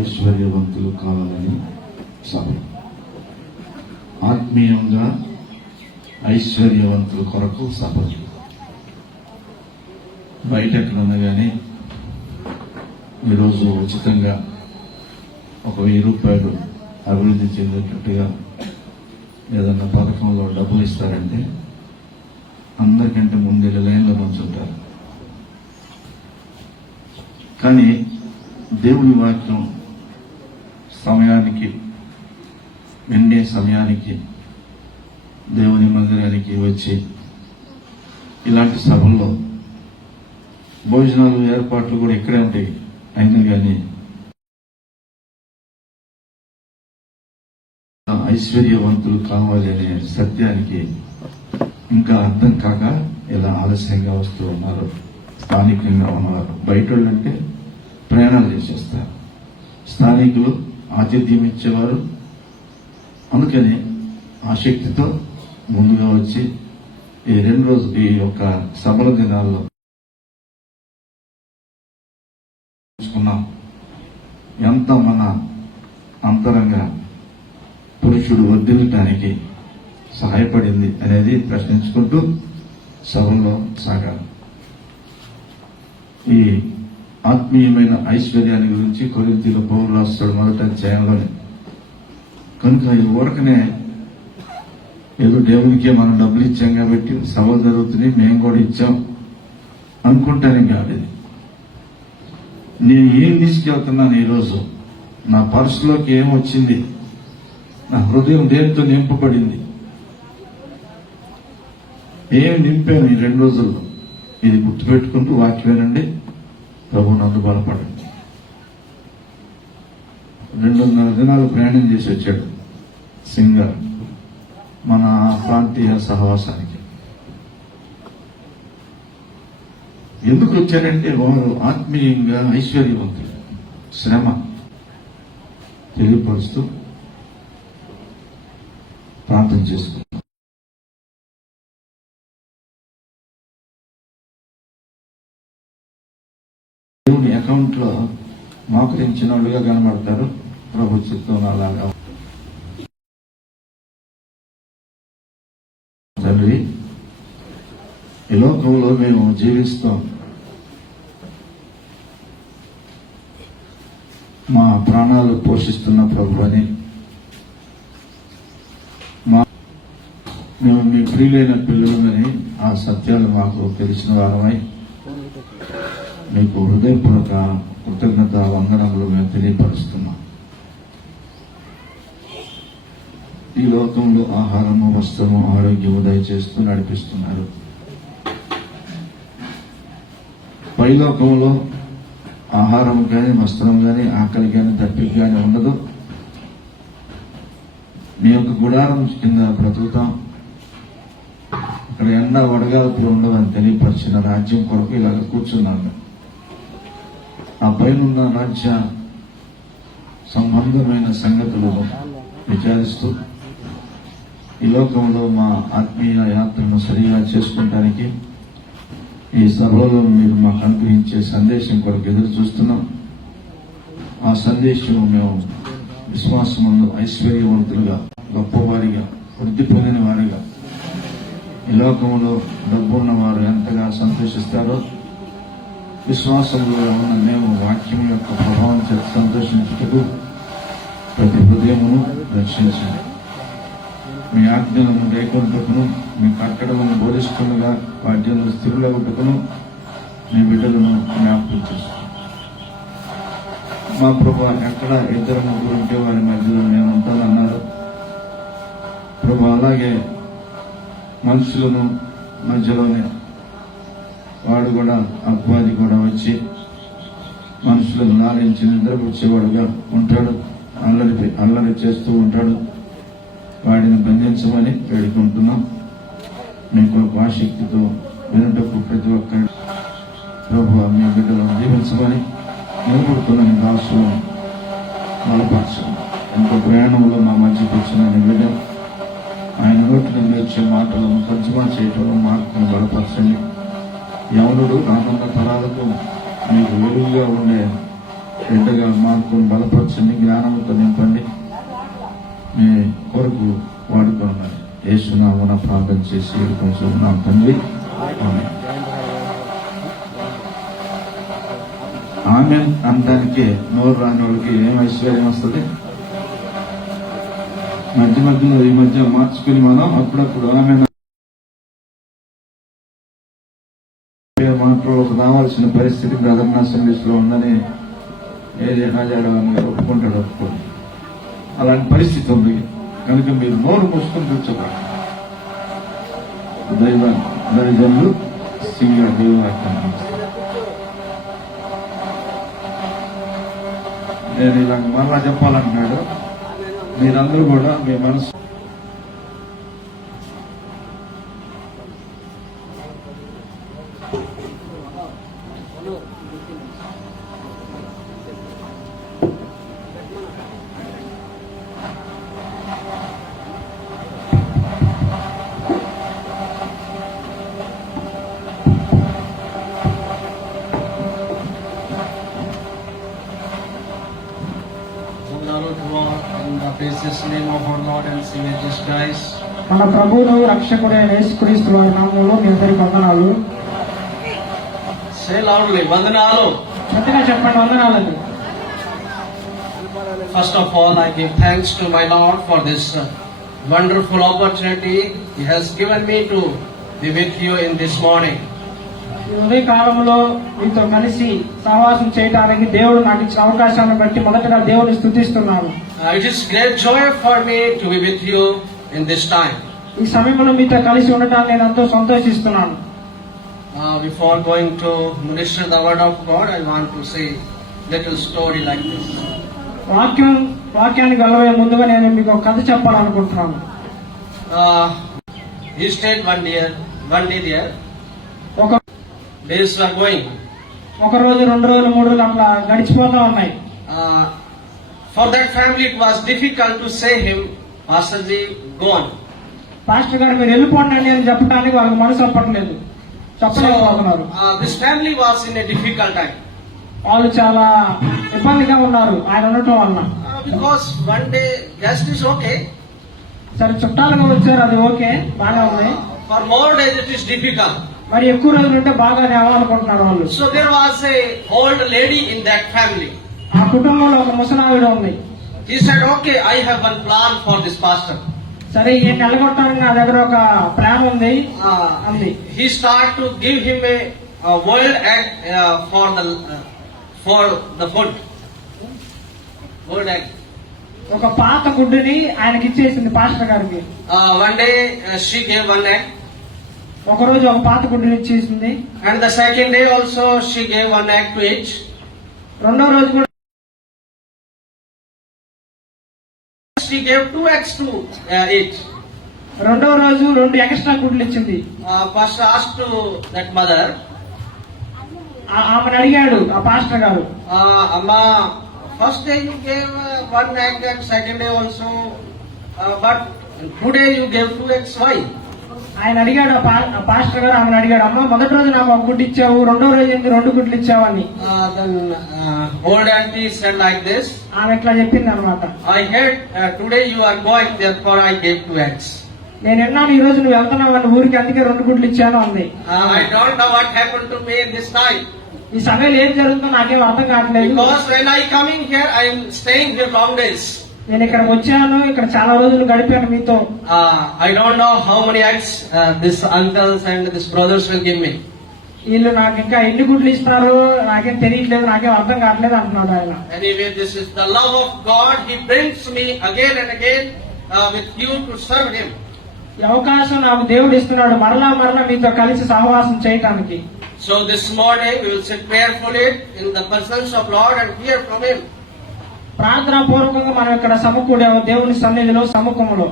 ఐశ్వర్యవంతులు కావాలని సభ. ఆత్మీయంగా ఐశ్వర్యవంతుల కొరకు సభ. బయట ఎక్కడున్నా కానీ ఈరోజు ఉచితంగా ఒక 1000 రూపాయలు అభివృద్ధి చెందేటట్టుగా ఏదన్నా పథకంలో డబ్బులు ఇస్తారంటే అందరికంటే ముందు లైన్లో నుంచుంటారు. కానీ దేవుని వాక్యం సమయానికి వినే సమయానికి దేవుని మందిరానికి వచ్చి ఇలాంటి సభల్లో భోజనాలు ఏర్పాట్లు కూడా ఇక్కడే ఉంటాయి. అయినా కానీ ఐశ్వర్యవంతులు కావాలి అనే సత్యానికి ఇంకా అర్థం కాక ఇలా ఆలస్యంగా వస్తూ ఉన్నారు. స్థానికంగా ఉన్నారు. బయట వాళ్ళంటే ప్రయాణాలు చేసేస్తారు. స్థానికులు ఆతిథ్యం ఇచ్చేవారు. అందుకని ఆసక్తితో ముందుగా వచ్చి ఈ 2 రోజులు ఈ యొక్క సభల దినాల్లో ఎంత మన అంతరంగా పురుషుడు వర్ధిల్లటానికి సహాయపడింది అనేది ప్రశ్నించుకుంటూ సభలో సాగాలి. ఈ ఆత్మీయమైన ఐశ్వర్యాన్ని గురించి కొరింథీయుల పౌలు రాస్తాడు మొదటి అధ్యాయంలోనే. కనుక ఈ ఊరకనే ఏదో దేవునికి మనం డబ్బులు ఇచ్చాం కాబట్టి సభలు జరుగుతున్నాయి మేము కూడా ఇచ్చాం అనుకుంటానే కాదు. నేను ఏం తీసుకెళ్తున్నాను ఈరోజు, నా పర్సులోకి ఏమొచ్చింది, నా హృదయం దేనితో నింపబడింది, ఏమి నింపాను ఈ 2 రోజుల్లో, ఇది గుర్తుపెట్టుకుంటూ వాక్యమేనండి. ప్రభు నందు బలపడండి. 2.5 దినాలు ప్రయాణం చేసి వచ్చాడు సింగర్ మన ప్రాంతీయ సహవాసానికి. ఎందుకు వచ్చారంటే వారు ఆత్మీయంగా ఐశ్వర్యవంతులు. శ్రమ తెలియపరుస్తూ ప్రార్థన చేస్తున్నారు. దేవుని అకౌంట్ లో మోకరించిన వాళ్ళుగా కనబడతారు. ప్రభు చిత్తం అలాగా. తండ్రి, ఈ లోకంలో మేము జీవిస్తాం. మా ప్రాణాలు పోషిస్తున్న ప్రభు అని మేము మీ ప్రియులైన పిల్లలని ఆ సత్యాలు మాకు తెలిసిన వారమై మీకు హృదయపూర్వక కృతజ్ఞత వందనములు మేము తెలియపరుస్తున్నాం. ఈ లోకంలో ఆహారము, వస్త్రము, ఆరోగ్యము దయచేస్తూ నడిపిస్తున్నారు. పైలోకంలో ఆహారం కానీ, వస్త్రం కానీ, ఆకలి కానీ, దప్పిక కానీ ఉండదు. మీ యొక్క గుడారం కింద బ్రతుకుతాం. అక్కడ ఎండ వడగాల్పులు ఉండవని తెలియపరిచిన రాజ్యం కొరకు ఇలాగ కూర్చున్నాను. ఆ పైనున్న రాజ్య సంబంధమైన సంగతులను విచారిస్తూ ఈ లోకంలో మా ఆత్మీయ యాత్రను సరిగా చేసుకుంటానికి ఈ సభలో మీరు మాకు అనుగ్రహించే సందేశం కొరకు ఎదురు చూస్తున్నాం. ఆ సందేశం మేము విశ్వాసముందు ఐశ్వర్యవంతులుగా, గొప్పవారిగా, వృద్ధి పొందిన వారిగా, ఈ లోకంలో డబ్బున్న వారు ఎంతగా సంతోషిస్తారో విశ్వాసంలో ఉన్న మేము వాక్యం యొక్క ప్రభావం చేత సంతోషించుటకు ప్రతి హృదయమును రక్షించండి. మీ ఆజ్ఞలను లేకుంటుకును, మీ కట్టడలను బోధిస్తుండగా వాద్యములు స్థిరులగుటకును మీ బిడ్డలను జ్ఞాపకం చేస్తాను. మా ప్రభు ఎక్కడ 2 ముగ్గురు ఉంటే వారి మధ్యలో నేను ఉంటానన్నారు. ప్రభు అలాగే మనుషులను మధ్యలోనే వాడు కూడా అపవాది కూడా వచ్చి మనుషులను లాలించి నిద్రపుచ్చేవాడుగా ఉంటాడు. అల్లరి చేస్తూ ఉంటాడు. వాడిని బంధించమని వేడుకుంటున్నాం. మీకు ఆసక్తితో వినటకు ప్రతి ఒక్కరి ప్రభు మీ బిడ్డలను దీవించమని నిలబడుతున్న మీ దాసులను బలపరచండి. ఎంతో ప్రయాణంలో మా మధ్యకు వచ్చిన బిడ్డ ఆయన నోటి నుండి వచ్చే మాటలను తర్జుమా చేయటంలో మార్పును బలపరచండి. యవనుడు రానున్న తరాలకు మీకు వెలుగుగా ఉండే బిడ్డగా మార్పును బలపరచండి, జ్ఞానంతో నింపండి, మీ కొరకు వాడుకున్నారు. యేసునామమున ప్రార్థన చేసి కొంచెం తండ్రి, ఆమేన్. ఆమేన్ అనడానికి నోరు రాని వాళ్ళకి ఏం ఐశ్వర్యం వస్తుంది? మధ్యలో ఈ మధ్య మార్చుకుని మనం అప్పుడప్పుడు ఆమేన్ మాటలకు రావాల్సిన పరిస్థితి ప్రధాన సందేశ్ లో ఉందని ఏది రాజారావు గారు ఒప్పుకుంటాడు. అలాంటి పరిస్థితి ఉంది కనుక మీరు నోరు మూసుకొని కూర్చోబడి దైవజనులు సింగ దేవాలయం. నేను ఇలా మళ్ళా చెప్పాలంటున్నాడు. మీరందరూ కూడా మీ మనసు మన ప్రభువును రక్షకుడైన యేసుక్రీస్తు వారి నామములో మీ అందరికి వందనాలు. వందనాలు. గట్టిగా చెప్పండి, వందనాలండి. First of all, I give thanks to my Lord for this wonderful opportunity He has given me to be with you in this morning. ఈ ఉదయ కాలంలో మీతో కలిసి సహవాసం చేయడానికి దేవుడు నాకు ఇచ్చిన అవకాశాన్ని బట్టి మొదటగా దేవుని స్తుతిస్తున్నాను. It is great joy for me to be with you in this time. ఈ సమయంలో మీతో కలిసి ఉండటాన్ని నేను ఎంతో సంతోషిస్తున్నాను. Before going to minister the word of God, I want to say little story like this. వాక్యానికి వెళ్ళబోయే ముందుగా నేను మీకు ఒక కథ చెప్పాలనుకుంటున్నాను. He stayed one day there. ఒక Days were going. ఒక రోజు, 2 రోజులు, 3 రోజులు అట్లా గడిచిపోతా ఉన్నాయి. For that family it was difficult to say him, Pastor Ji, go on. Pastor గారు మీరు వెళ్ళిపోండి అని చెప్పడానికి వాళ్ళకి మనసు ఒప్పట్లేదు, చెప్పలేకపోతున్నారు. This family was in a difficult time. వాళ్ళు చాలా ఇబ్బందిగా ఉన్నారు ఆయన ఉండటం వలన. Because one day guest is okay. సరే చుట్టాలుగా వచ్చారు, అది ఓకే, బాగా ఉంది. For more days it is difficult. మరి ఎక్కువ రోజులు ఉంటే బాగానే అవ్వాలనుకుంటున్నారు వాళ్ళు. So there was a old lady in that family. ఆ కుటుంబంలో ఒక ముసలావిడ ఉంది. He said, okay, I have one plan for this pastor. సరే ఈయన నిలగొట్టడానికి నా దగ్గర ఒక ప్లాన్ ఉంది అంది. He started to give him a boiled egg for the food. Boiled egg. ఒక పాత గుడ్డుని ఆయనకి ఇచ్చేసింది పాస్టర్ గారికి. One day she gave one egg. ఒక రోజు ఒక పాత గుడ్డుని ఇచ్చేసింది. And the second day also she gave one egg to each. రెండో రోజు కూడా she gave 2 eggs to each. రెండో రోజు 2 ఎక్స్ట్రా గుడ్లు ఇచ్చింది. Pastor asked to that mother. ఆమెను అడిగాడు ఆ పాస్టర్ గారు, Amma, first day you gave 1 egg and second day also, but today you gave 2 eggs. Why? ఆయన అడిగాడు, ఆ పాస్టర్ గారు ఆమెను అడిగాడు, అమ్మ మొదటి రోజు నాకు ఒక గుడ్డు ఇచ్చావు, రెండో రోజు ఎందుకు 2 గుడ్లు ఇచ్చావని. Then old auntie said like this. ఆమె ఇట్లా చెప్పింది అనమాట, I heard today you are going, therefore I gave 2 eggs. నేను విన్నాను ఈ రోజు నువ్వు వెళ్తున్నావు అని ఊరికి, అందుకే 2 గుడ్లు ఇచ్చాను అంది. I don't know what happened to me this time. ఈ సమయంలో ఏం జరుగుతుందో నాకేం అర్థం కావట్లేదు. Because when I coming here, I am staying here long days. నేను ఇక్కడ వచ్చాను, ఇక్కడ చాలా రోజులు గడిపాను మీతో. I don't know how many eggs this uncles and this brothers will give me. వీళ్ళు నాకు ఇంకా ఎన్ని గుడ్లు ఇస్తారు నాకేం తెలియట్లేదు, నాకేం అర్థం కావట్లేదు అంటున్నాడు ఆయన. Anyway, this is the love of God. He brings me again and again with you to serve Him. ఈ అవకాశం నాకు దేవుడు ఇస్తున్నాడు, మరలా మీతో కలిసి సహవాసం చేయటానికి. So this morning we will sit prayerfully in the presence of Lord and hear from Him. ప్రార్థనా పూర్వకంగా మనం ఇక్కడ సమకూడాము దేవుని సన్నిధిలో, సముఖంలో.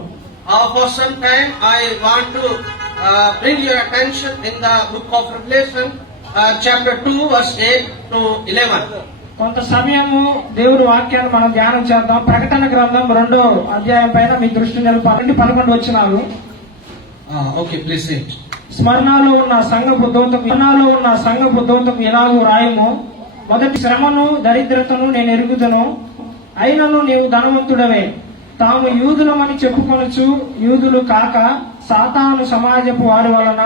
For some time I want to bring your attention in the book of Revelation, chapter 2, verse 8 to 11. కొంత సమయము దేవుడి వాక్యాన్ని మనం ధ్యానం చేద్దాం. ప్రకటన గ్రంథం 2వ అధ్యాయం పైన మీ దృష్టి నిలపాలండి. 11 వచనాలు. Okay, please say it. స్మరణలో ఉన్న సంఘపు దూతకు ఇలాగూ రాయము, మొదటి శ్రమను దరిద్రతను నేను ఎరుగుదును, అయినను నీవు ధనవంతుడవే. తాము యూదులమని చెప్పుకొనొచ్చు యూదులు కాక సాతాను సమాజపు వారి వలన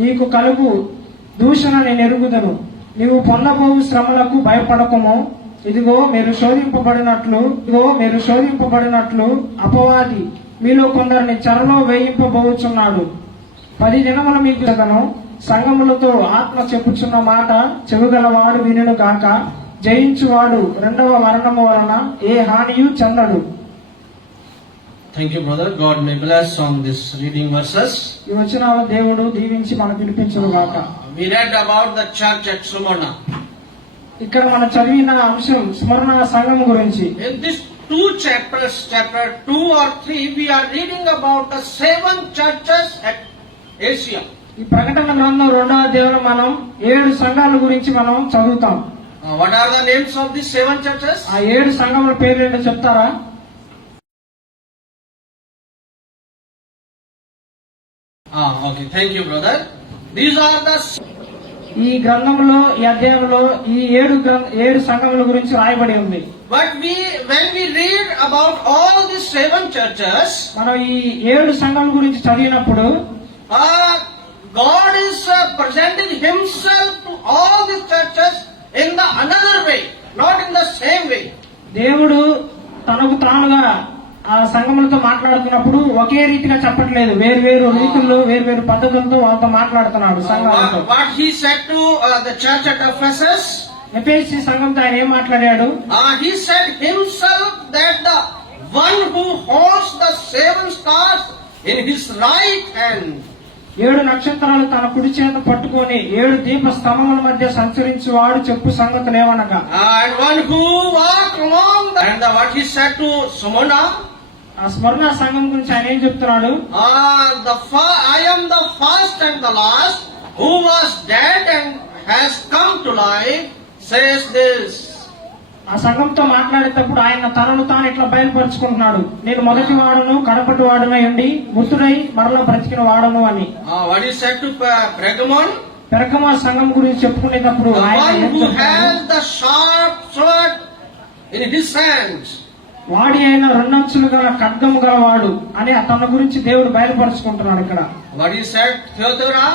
నీకు కలుగు దూషణ నేను ఎరుగుదును. నీవు పొందబోవు శ్రమలకు భయపడకము. ఇదిగో మీరు శోధింపబడినట్లు అపవాది మీలో కొందరిని చెరలో వేయింపబోచున్నాడు. 10 దినముల మీకు జగను సంగములతో ఆత్మ చెప్పుచున్న మాట చెవిగలవాడు వినును గాక. జయించువాడు రెండవ మరణము వలన ఏ హానియు చెందడు. Thank you, brother. God may bless on this reading verses. ఈ వచనాలు దేవుడు దీవించి మనకు వినిపించును గాక. We read about the church at Smyrna. ఇక్కడ మనం చదివిన అంశం స్మరణ సంఘం గురించి. In these 2 chapters, chapter 2 or 3, we are reading about the 7 churches at Asia. ఈ ప్రకటన గ్రంథం 2వ అధ్యాయంలో మనం 7 సంఘాల గురించి మనం చదువుతాం. What are the names of these 7 churches? ఆ 7 సంఘముల పేర్లు ఏంటో చెప్తారా? Okay. Thank you, brother. These are the. ఈ గ్రంథంలో ఈ అధ్యాయంలో ఈ 7 సంఘముల గురించి రాయబడి ఉంది. But when we read about all these 7 churches, మనం ఈ 7 సంఘాల గురించి చదివినప్పుడు God is presenting Himself to all these churches in the another way, not in the same way. దేవుడు తనకు తానుగా ఆ సంఘములతో మాట్లాడుతున్నప్పుడు ఒకే రీతిగా చెప్పట్లేదు. వేరు రీతుల్లో వేరు పద్ధతులతో వాళ్ళతో మాట్లాడుతున్నాడు సంఘాలతో. What He said to the church at Ephesus, ఎఫెసీ సంఘంతో ఆయన ఏం మాట్లాడాడు? He said Himself that the one who holds the 7 stars in His right hand. 7 నక్షత్రాలు తన కుడి చేత పట్టుకొని 7 దీప స్తంభముల మధ్య సంచరించువాడు చెప్పు సంగతులు ఏమనగా. And one who walked along the, and what He said to Smyrna, ఆ స్మరణ సంఘం గురించి ఆయన ఏం చెప్తున్నాడు? I am the first and the last, who was dead and has come to life, says this. ఆ సంఘంతో మాట్లాడేటప్పుడు ఆయన తనను తాను ఇట్లా బయలుపరుచుకుంటున్నాడు. నేను మొదటి వాడును కడపటి వాడునై ఉండి మృతుడై మరలా బ్రతికిన వాడును అని. What He said to Pergamon, పెరగమ సంఘం గురించి చెప్పుకునేటప్పుడు the ఆయన one ఏం who చెప్తున్నాడు? has the sharp sword in his hands. వాడి అయిన 2 అంచులు గల ఖడ్గము గలవాడు అని తన గురించి దేవుడు బయలుపరుచుకుంటున్నాడు ఇక్కడ. What He said, Theodora,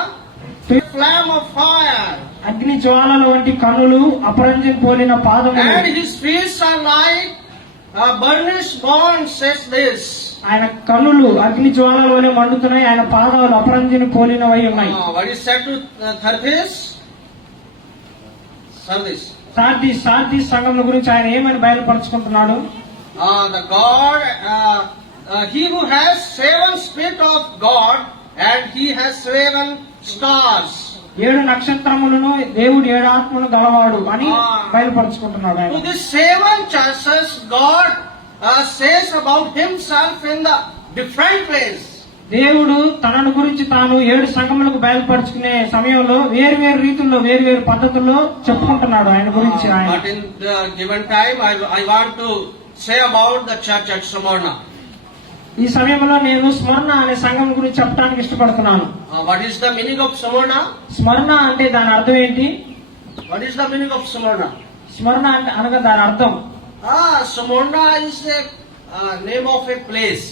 flame of fire, అగ్ని జ్వాలల వంటి కన్నులు, అపరంజం పోలిన పాదములు, and His feet are like burnished bronze, says this. ఆయన కన్నులు అగ్ని జ్వాలల వలె మండుతున్నాయి, ఆయన పాదాలు అపరంజిని పోలినవై ఉన్నాయి. What He said to Sardis సంఘం గురించి ఆయన ఏమని బయలుపరుచుకుంటున్నాడు? The God, He who has 7 Spirit of God, and He has 7 stars. 7 నక్షత్రములను దేవుడు 7 ఆత్మను గలవాడు అని బయలుపరుచుకుంటున్నాడు ఆయన. To these 7 churches, God says about Himself in the different ways. దేవుడు తనను గురించి తాను 7 సంఘములకు బయలుపరుచుకునే సమయంలో వేరు రీతుల్లో వేరు పద్ధతుల్లో చెప్పుకుంటున్నాడు ఆయన గురించి. ఆయన But in the given time, I want to say about the church at Smyrna. ఈ సమయంలో నేను స్మరణ అనే సంఘం గురించి చెప్పడానికి ఇష్టపడుతున్నాను. What is the meaning of Smyrna? స్మరణ అంటే దాని అర్థం ఏంటి? What is the meaning of Smyrna? స్మరణ అంటే అనగా దాని అర్థం. Smyrna is a name of a place.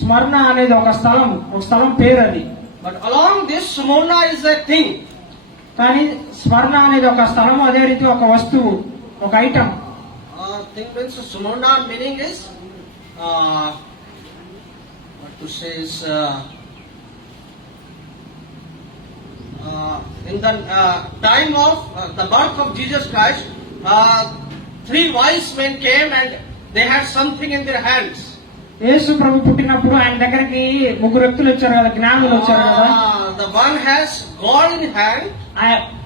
స్మరణ అనేది ఒక స్థలం పేరు అది. But along this, Smyrna is a thing. కానీ స్మరణ అనేది ఒక స్థలం, అదే రీతి ఒక వస్తువు, ఒక item. Thing means Smyrna meaning is what to say is in the time of the birth of Jesus Christ, 3 wise men came and they had something in their hands. యేసు ప్రభు పుట్టినప్పుడు ఆయన దగ్గరికి 3 వ్యక్తులు వచ్చారు కదా, జ్ఞానులు వచ్చారు కదా. The one has gold in hand.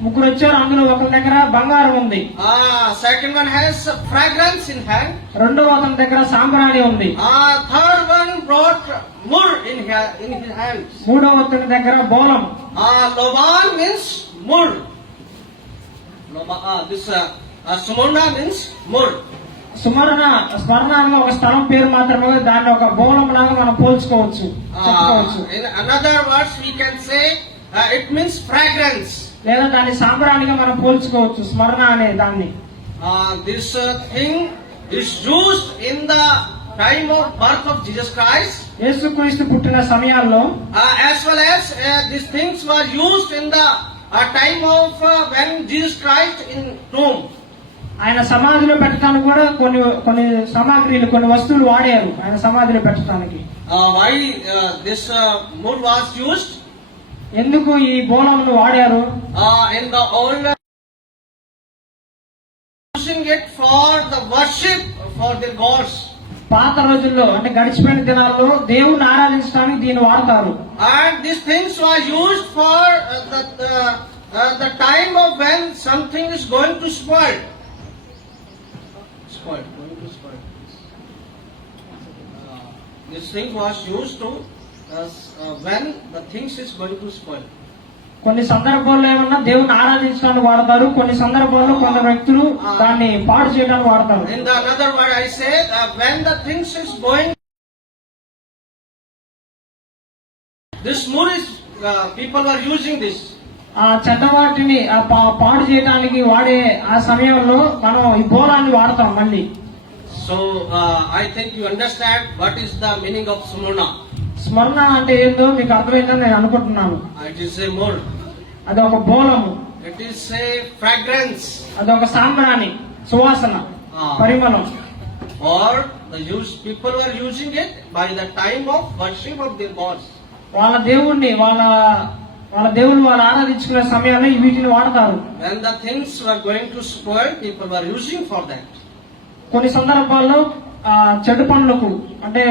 3 వచ్చారు, అందులో ఒకరి దగ్గర బంగారం ఉంది. Second one has fragrance in hand. రెండో అతని దగ్గర సాంబ్రాణి ఉంది. Third one brought myrrh in his hands. మూడో అతని దగ్గర బోలం. Loban means myrrh. This Smyrna means myrrh. స్మరణ అనగా ఒక స్థలం పేరు మాత్రమే, దాన్ని ఒక బోలం లాగా మనం పోల్చుకోవచ్చు, చెప్పుకోవచ్చు. In another words, we can say it means fragrance. లేదా దాన్ని సాంబ్రాణిగా మనం పోల్చుకోవచ్చు స్మరణ అనే దాన్ని. This thing is used in the time of birth of Jesus Christ, యేసుక్రీస్తు పుట్టిన సమయాల్లో as well as these things were used in the time of when Jesus Christ in tomb. ఆయన సమాధిలో పెట్టడానికి కూడా కొన్ని సామాగ్రిలు, కొన్ని వస్తువులు వాడారు ఆయన సమాధిలో పెట్టడానికి. Why this wood was used? ఎందుకు ఈ బోళంను వాడారు? In the old, using it for the worship for their gods. పాత రోజుల్లో అంటే గడిచిపోయిన దినాల్లో దేవుణ్ణి ఆరాధించడానికి దీన్ని వాడతారు. And these things were used for the time of when something is going to spoil. Going to spoil. This thing was used to when the things is going to spoil. కొన్ని సందర్భాల్లో ఏమన్నా దేవుని ఆరాధించడానికి వాడతారు, కొన్ని సందర్భాల్లో కొందరు వ్యక్తులు దాన్ని పాడు చేయడానికి వాడతారు. In the another word I say when the things is going, this mood is people were using this. ఆ చెడ్డవాటిని పాడు చేయడానికి వాడే ఆ సమయంలో మనం ఈ బోళాన్ని వాడతాం మళ్ళీ. So I think you understand what is the meaning of Smyrna. స్మరణ అంటే ఏందో మీకు అర్థమైందని నేను అనుకుంటున్నాను. It is a mold. అది ఒక బోళము, It is a fragrance. అది ఒక సాంబ్రాణి, సువాసన, పరిమళం. Or the people were using it by the time of worship of their gods. వాళ్ళ దేవుణ్ణి వాళ్ళ దేవుని వాళ్ళు ఆరాధించుకునే సమయంలో వీటిని వాడతారు. When the things were going to spoil, people were using for that. కొన్ని సందర్భాల్లో చెడు పనులకు అంటే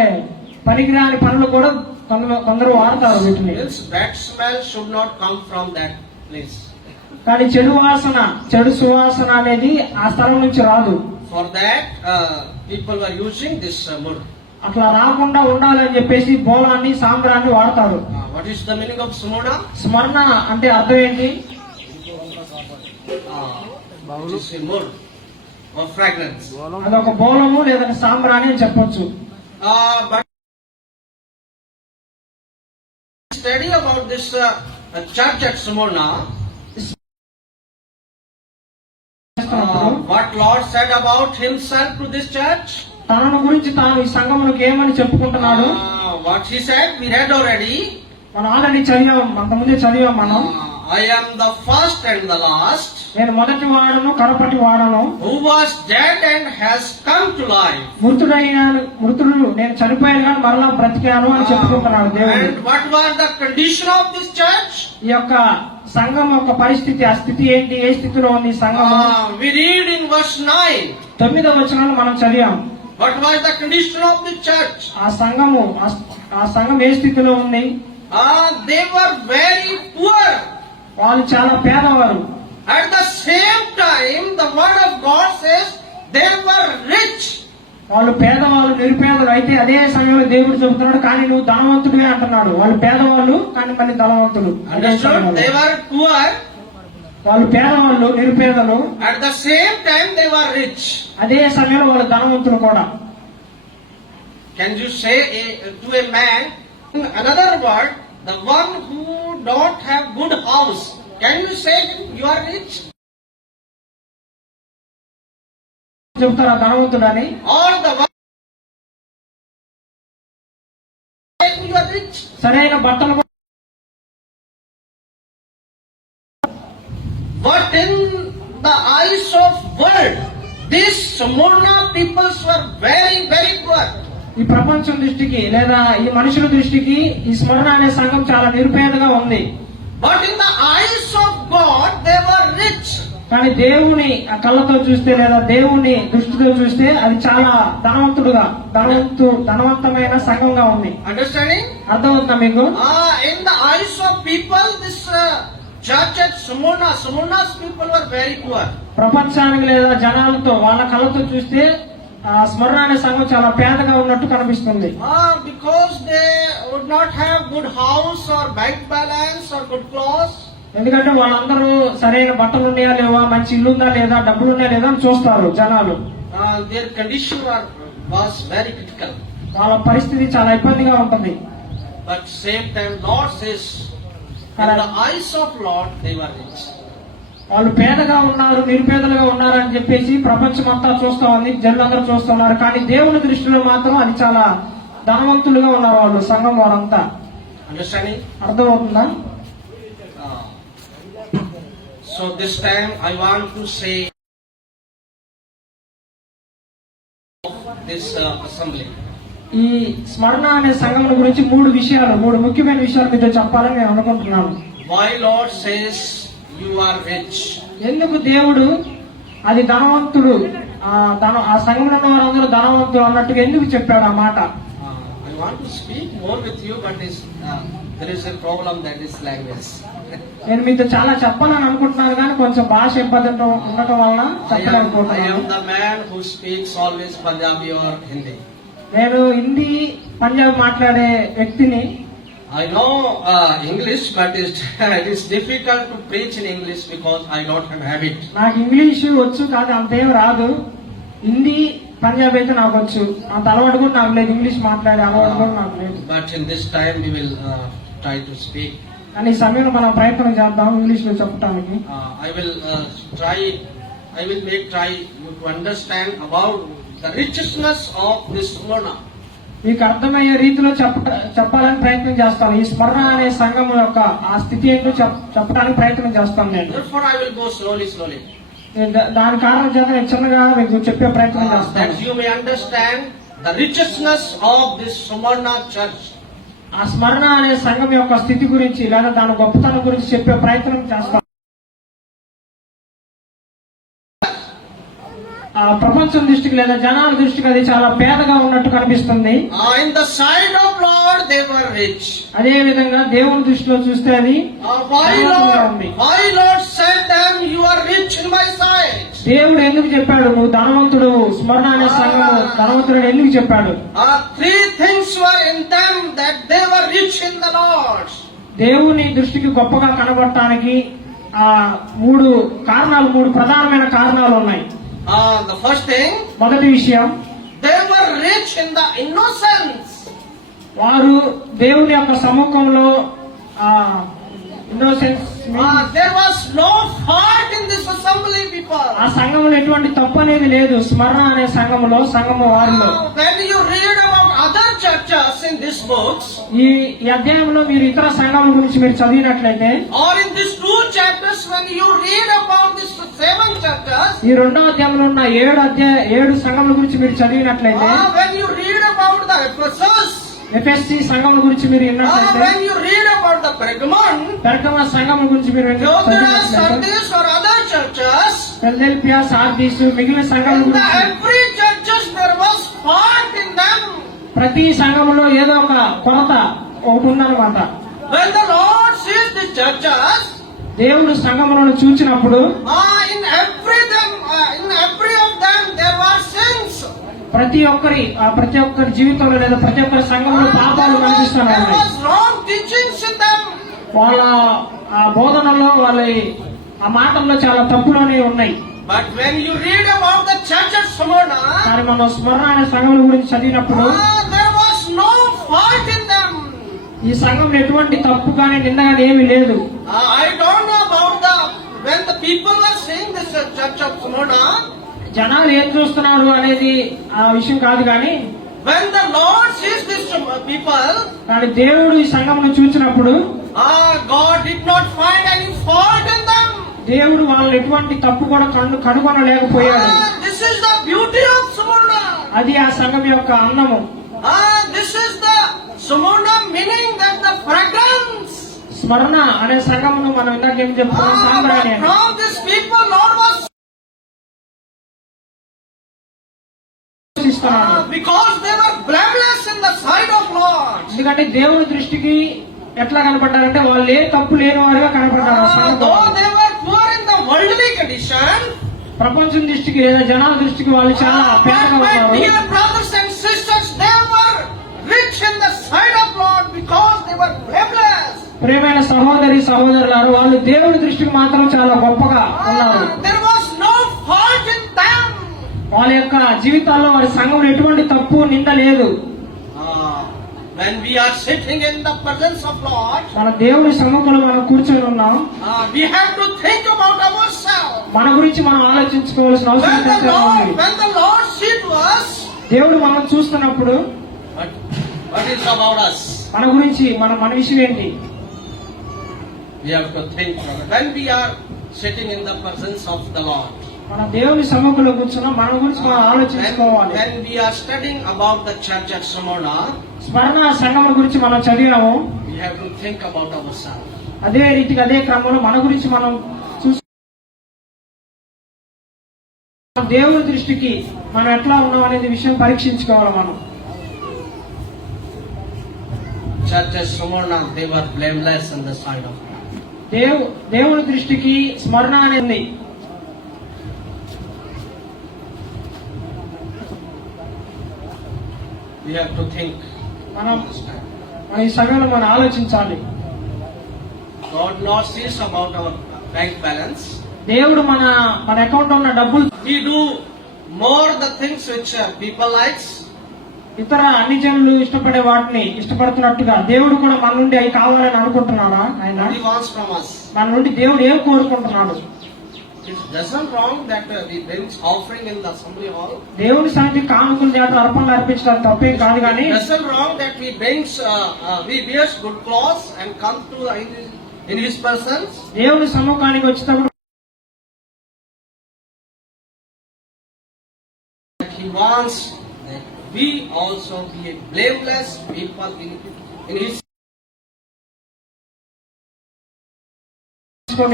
పనికిరాని పనులు కూడా కొందరు వాడతారు వీటిని. Means bad smell should not come from that place. కానీ చెడు సువాసన అనేది ఆ స్థలం నుంచి రాదు. For that people were using this wood. అట్లా రాకుండా ఉండాలని చెప్పేసి బోళాన్ని, సాంబ్రాన్ని వాడతారు. What is the meaning of Smyrna? స్మరణ అంటే అర్థం ఏంటి? It is a mold or fragrance. అదొక బోళము లేదా సాంబ్రాణి అని చెప్పొచ్చు. But study about this church at Smyrna. What Lord said about himself to this church? తనను గురించి తాను ఈ సంఘమునకు ఏమని చెప్పుకుంటున్నాడు? What he said we read already. మనం ఆల్రెడీ చదివాం, అంతకుముందే చదివాం మనం. I am the first and the last. నేను మొదటి వాడను, కడపటి వాడను. Who was dead and has come to life. మృతుడు నేను చనిపోయాను కానీ మరలా బ్రతికాను అని చెప్పుకుంటున్నాడు దేవుడు. And what was the condition of this church? ఈ యొక్క సంఘం యొక్క పరిస్థితి, ఆ స్థితి ఏంటి? ఏ స్థితిలో ఉంది ఈ సంఘము? We read in verse 9. 9వ వచనంలో మనం చదివాం. What was the condition of the church? ఆ సంఘం ఏ స్థితిలో ఉంది? They were very poor. వాళ్ళు చాలా పేదవారు. At the same time, the word of God says they were rich. వాళ్ళు పేదవాళ్ళు, నిరుపేదలు అయితే అదే సమయంలో దేవుడు చెబుతున్నాడు కానీ నువ్వు ధనవంతుడివే అంటున్నాడు. వాళ్ళు పేదవాళ్ళు కానీ మళ్ళీ ధనవంతులు. They were poor. వాళ్ళు పేదవాళ్ళు, నిరుపేదలు. At the same time, they were rich. అదే సమయంలో వాళ్ళు ధనవంతులు కూడా. Can you say to a man, in another word, the one who don't have good house, can you say you are rich? చెప్తారా ధనవంతుడని? Or the one you are rich? సరైన బట్టలు. But in the eyes of world, these Smyrna peoples were very, very poor. ఈ ప్రపంచం దృష్టికి లేదా ఈ మనుషుల దృష్టికి ఈ స్మరణ అనే సంఘం చాలా నిరుపేదగా ఉంది. But in the eyes of God, they were rich. కానీ దేవుని కళ్ళతో చూస్తే లేదా దేవుని దృష్టితో చూస్తే అది చాలా ధనవంతమైన సంఘంగా ఉంది. Understanding? అర్థమవుతుందా మీకు? In the eyes of people, this church at Smyrna's people were very poor. ప్రపంచానికి లేదా జనాలతో వాళ్ళ కళ్ళతో చూస్తే స్మరణ అనే సంఘం చాలా పేదగా ఉన్నట్టు కనిపిస్తుంది. Because they would not have good house or bank balance or good clothes. ఎందుకంటే వాళ్ళందరూ సరైన బట్టలు ఉన్నాయా లేవా, మంచి ఇల్లు ఉందా లేదా, డబ్బులు ఉన్నాయా లేదా అని చూస్తారు జనాలు. Their condition was very critical. వాళ్ళ పరిస్థితి చాలా ఇబ్బందిగా ఉంటుంది. But same time Lord says, in the eyes of Lord they were rich. వాళ్ళు పేదగా ఉన్నారు, నిరుపేదలుగా ఉన్నారు అని చెప్పేసి ప్రపంచం అంతా చూస్తా ఉంది, జనులందరూ చూస్తున్నారు. కానీ దేవుని దృష్టిలో మాత్రం అది చాలా ధనవంతులుగా ఉన్నారు వాళ్ళు, సంఘం వారంతా. Understanding? అర్థమవుతుందా? So this time I want to say this assembly. ఈ స్మరణ అనే సంఘం గురించి మూడు ముఖ్యమైన విషయాలు మీతో చెప్పాలని నేను అనుకుంటున్నాను. Why Lord says you are rich? ఎందుకు దేవుడు అది ధనవంతుడు, ఆ సంఘంలో ఉన్న వారందరూ ధనవంతులు అన్నట్టుగా ఎందుకు చెప్పాడు ఆ మాట? I want to speak more with you, but there is a problem, that is language. నేను మీతో చాలా చెప్పాలని అనుకుంటున్నాను కానీ కొంచెం భాష ఇబ్బంది ఉండటం వలన I చెప్పలేకపోతున్నాను. am the man who speaks always Punjabi or Hindi. నేను హిందీ, పంజాబ్ మాట్లాడే వ్యక్తిని. I know English, but it is difficult to preach in English because I don't have habit. నాకు ఇంగ్లీషు వచ్చు కాదు, అంతేం రాదు. హిందీ, పంజాబ్ అయితే నాకు వచ్చు, అంత అలవాటు కూడా నాకు లేదు. ఇంగ్లీష్ మాట్లాడే అలవాటు కూడా నాకు లేదు. But in this time we will try to speak. కానీ ఈ సమయంలో మనం ప్రయత్నం చేద్దాం ఇంగ్లీష్ లో చెప్పడానికి. I will try you to understand about the richness of this Smyrna. మీకు అర్థమయ్యే రీతిలో చెప్పాలని ప్రయత్నం చేస్తాను. ఈ స్మరణ అనే సంఘం యొక్క ఆ స్థితి ఏంటో చెప్పడానికి ప్రయత్నం చేస్తాను నేను. Therefore I will go slowly. దాని కారణం చేత నేను చిన్నగా మీకు చెప్పే ప్రయత్నం చేస్తాను. That you may understand the richness of this Smyrna church. ఆ స్మరణ అనే సంఘం యొక్క స్థితి గురించి లేదా దాని గొప్పతనం గురించి చెప్పే ప్రయత్నం చేస్తాను. ప్రపంచం దృష్టికి లేదా జనాల దృష్టికి అది చాలా పేదగా ఉన్నట్టు కనిపిస్తుంది. In the sight of Lord they were rich. అదే విధంగా దేవుని దృష్టిలో చూస్తే అది Why Lord said them, you are rich in my sight? దేవుడు ఎందుకు చెప్పాడు నువ్వు ధనవంతుడు, స్మరణ అనే సంఘం ధనవంతుడు ఎందుకు చెప్పాడు? 3 things were in them that they were rich in the Lord. దేవుని దృష్టికి గొప్పగా కనబడటానికి మూడు ప్రధానమైన కారణాలు ఉన్నాయి. The first thing, మొదటి విషయం, they were rich in the innocence. వారు దేవుని యొక్క సముఖంలో innocence, there was no fault in this assembly, people. ఆ సంఘంలో ఎటువంటి తప్పు అనేది లేదు. స్మరణ అనే సంఘము వారిలో. When you read about other churches in these books, ఈ అధ్యాయంలో మీరు ఇతర సంఘాల గురించి మీరు చదివినట్లయితే, or in these 2 chapters when you read about these 7 churches, ఈ రెండో అధ్యాయంలో ఉన్న 7 సంఘముల గురించి మీరు చదివినట్లయితే, when you read about the Ephesus, ఎఫెసీ సంఘముల గురించి మీరు విన్నట్లయితే, when you read about the పెర్గమ సంఘముల గురించి మీరు Theophilus, Sardis or other churches, Philadelphia, Sardis, మిగిలిన సంఘాల in the గురించి, every churches there was fault in them. ప్రతి సంఘములో ఏదో ఒక కొరత ఒకటి ఉందన్నమాట. When the Lord sees the churches, దేవుడు సంఘములను చూచినప్పుడు in every of them there were sins. ప్రతి ఒక్కరి జీవితంలో లేదా ప్రతి ఒక్కరి సంఘంలో పాపాలు There కనిపిస్తున్నాయి. was wrong teachings in them. వాళ్ళ బోధనలో వాళ్ళ ఆ మాటల్లో చాలా తప్పులోనే ఉన్నాయి. But when you read about the church at Smyrna, కానీ మనం స్మరణ అనే సంఘముల గురించి చదివినప్పుడు there was no fault in them. ఈ సంఘంలో ఎటువంటి తప్పు కానీ నింద కానీ ఏమీ లేదు. I don't know about when the people were seeing this church of Smyrna, జనాలు ఏం చూస్తున్నారు అనేది ఆ విషయం కాదు కానీ, when the Lord sees this people, కానీ దేవుడు ఈ సంఘమును చూసినప్పుడు God did not find any fault in them. దేవుడు వాళ్ళని ఎటువంటి తప్పు కూడా కనుగొనలేకపోయాడు. This is the beauty of Smyrna. అది ఆ సంఘం యొక్క అందము. This is the Smyrna meaning that the fragrance. స్మరణ అనే సంఘమును మనం ఇందాక ఏం చెప్పుకున్నాం, సాంబ్రాణి అని. From these people Lord was because they were blameless in the sight of Lord. ఎందుకంటే దేవుని దృష్టికి ఎట్లా కనపడ్డారంటే వాళ్ళు ఏ తప్పు లేని వారుగా కనపడ్డారు. Though they were poor in the worldly condition, ప్రపంచం దృష్టికి లేదా జనాల దృష్టికి వాళ్ళు చాలా పేదగా my ఉన్నారు. dear brothers and sisters, they were rich in the sight of Lord because they were blameless. ప్రియమైన సహోదరులారు, వాళ్ళు దేవుని దృష్టికి మాత్రం చాలా గొప్పగా ఉన్నారు. There was no fault in them. వాళ్ళ యొక్క జీవితాల్లో వారి సంఘంలో ఎటువంటి తప్పు నింద లేదు. when we are sitting in the presence of Lord, మన దేవుని సముఖంలో మనం కూర్చొని ఉన్నాం. we have to think about ourselves. మన గురించి మనం ఆలోచించుకోవాల్సిన అవసరం ఎంతైనా ఉంది. When the Lord see to us, దేవుడు మనం చూస్తున్నప్పుడు what is about us? మన గురించి మన విషయం ఏంటి? We have to think when we are sitting in the presence of the Lord. మన దేవుని సముఖంలో కూర్చున్నాం, మన గురించి మనం ఆలోచించుకోవాలి. When we are studying about the church at Smyrna, స్మరణ సంఘం గురించి మనం చదివాము. we have to think about ourselves. అదే రీతిగా అదే క్రమంలో మన గురించి మనం దేవుని దృష్టికి మనం ఎట్లా ఉన్నాం అనేది విషయం పరీక్షించుకోవాలి మనం. Church at Smyrna, they were blameless in the sight of God. దేవుని దృష్టికి స్మరణ అనేది We have to think. మనం ఈ సమయంలో మనం ఆలోచించాలి. God not sees about our bank balance. దేవుడు మన అకౌంట్ లో ఉన్న డబ్బులు We do more the things which people likes. ఇతర అన్ని జనులు ఇష్టపడే వాటిని ఇష్టపడుతున్నట్టుగా దేవుడు కూడా మన నుండి అవి కావాలని అనుకుంటున్నాడా? ఆయన He wants from us. మన నుండి దేవుడు ఏం కోరుకుంటున్నాడు? It doesn't wrong that we bring offering in the assembly hall. దేవుని సన్నిధి కానుకలు దేవతలు అర్పణలు అర్పించడానికి తప్పేం కాదు, కానీ It doesn't wrong that we brings we wears good clothes and come to in His presence. దేవుని సముఖానికి వచ్చినప్పుడు He wants that we also be a blameless people in His.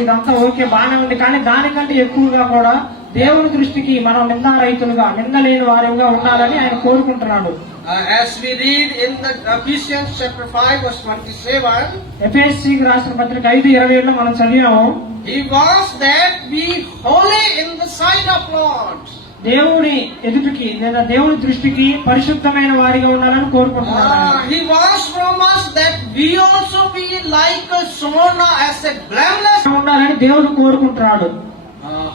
ఇదంతా ఓకే బాగానే ఉంది, కానీ దానికంటే ఎక్కువగా కూడా దేవుని దృష్టికి మనం నిందారహితులుగా నిందలేని వారిగా ఉండాలని ఆయన కోరుకుంటున్నాడు. As we read in the Ephesians chapter 5 verse 27, ఎఫెసీయులకు రాసిన పత్రిక 5:27 మనం చదివాము. He wants that we holy in the sight of Lord. దేవుని ఎదుటికి లేదా దేవుని దృష్టికి పరిశుద్ధమైన వారిగా ఉండాలని కోరుకుంటున్నాడు. He wants from us that we also be like a Smyrna as a blameless. ఉండాలని దేవుడు కోరుకుంటున్నాడు.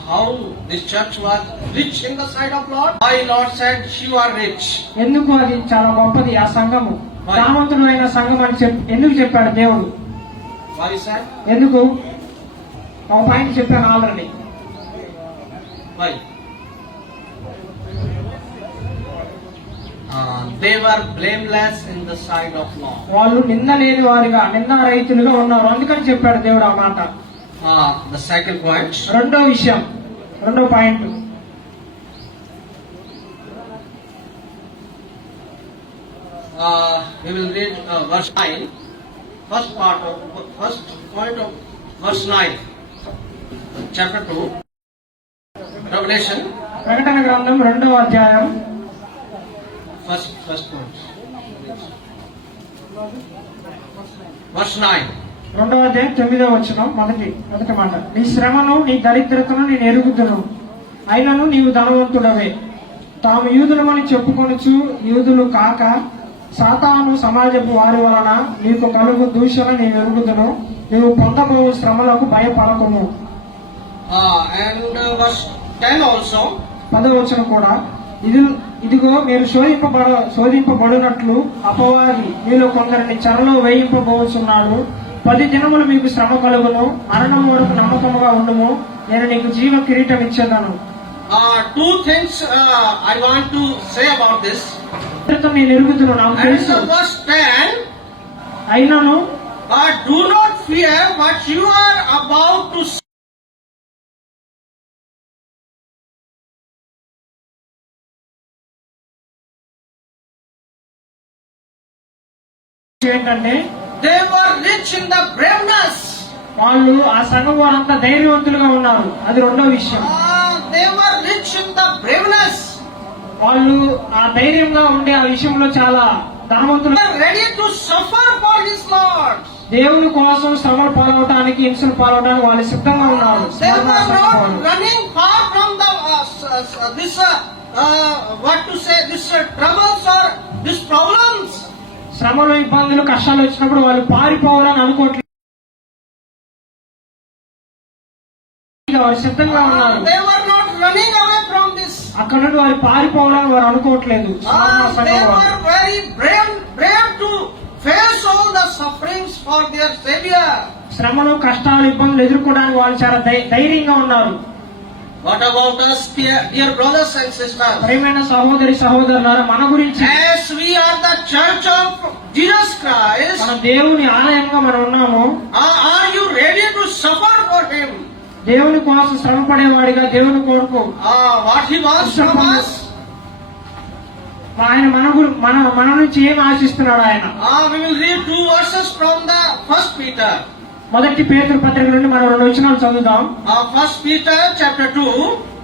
How this church was rich in the sight of Lord? My Lord said, "You are rich." ఎందుకు అది చాలా గొప్పది ఆ సంఘము, ధనవంతుడు అయిన సంఘం అని ఎందుకు చెప్పాడు దేవుడు? Why is that? ఎందుకు? ఒక పాయింట్ చెప్పాను already. Why? They were blameless in the sight of Lord. వాళ్ళు నిందలేని వారిగా నిందారహితులుగా ఉన్నారు, అందుకని చెప్పాడు దేవుడు ఆ మాట. The second point. రెండో విషయం, రెండో point, we will read verse 9. First point of verse 9. Chapter 2. Revelation. ప్రకటన గ్రంథం 2వ అధ్యాయం First point. Verse 9. 2వ అధ్యాయం 9వ వచనం మొదటి మాట. నీ శ్రమను నీ దరిద్రతను నేను ఎరుగుదును, అయినను నీవు ధనవంతుడవే. తాము యూదులమని చెప్పుకొనుచు యూదులు కాక సాతాను సమాజపు వారి వలన నీకు కలుగు దూషణ నీవు ఎరుగుదును. నీవు పొందబోవు శ్రమలకు భయపడకుము. And verse 10 also. 10వ వచనం కూడా, ఇదిగో మీరు శోధింపబడినట్లు అపవాది మీలో కొందరిని చెరలో వేయింపబోచున్నాడు. 10 దినములు మీకు శ్రమ కలుగును, మరణం వరకు నమ్మకముగా ఉండుము, నేను నీకు జీవ కిరీటం ఇచ్చేదాను. Two things I want to say about this. నేను ఎరుగుతున్నాను, నాకు తెలుసు. Verse 10. అయినను Do not fear what you are about to see. ఏంటంటే They were rich in the braveness. వాళ్ళు ఆ సంఘం వారంతా ధైర్యవంతులుగా ఉన్నారు, అది రెండో విషయం. They were rich in the braveness. వాళ్ళు ఆ ధైర్యంగా ఉండే ఆ విషయంలో చాలా ధనవంతులు. They were ready to suffer for His Lord. దేవుని కోసం శ్రమలు పాలవటానికి, హింసలు పాలవటానికి వాళ్ళు సిద్ధంగా ఉన్నారు. They were not running far from the this what to say, this troubles or these problems. శ్రమలు, ఇబ్బందులు, కష్టాలు వచ్చినప్పుడు వాళ్ళు పారిపోవాలని అనుకోవట్లేదు, వారు సిద్ధంగా ఉన్నారు. They were not running away from this. అక్కడ నుండి వారు పారిపోవాలని వారు అనుకోవట్లేదు. They were very brave to face all the sufferings for their Savior. శ్రమలు, కష్టాలు, ఇబ్బందులు ఎదుర్కోవడానికి వాళ్ళు చాలా ధైర్యంగా ఉన్నారు. What about us, dear brothers and sisters? ప్రియమైన సహోదరి సహోదరులారా, మన గురించి As we are the church of Jesus Christ, మన దేవుని ఆలయంగా మనం ఉన్నాము. are you ready to suffer for Him? దేవుని కోసం శ్రమ పడేవాడిగా దేవుని కొరకు What He wants from us? ఆయన మన నుంచి ఏం ఆశిస్తున్నాడు ఆయన? We will read 2 verses from the 1 Peter. మొదటి పేతురు పత్రిక నుండి మనం 2 వచనాలు చదువుదాం. 1 Peter chapter 2.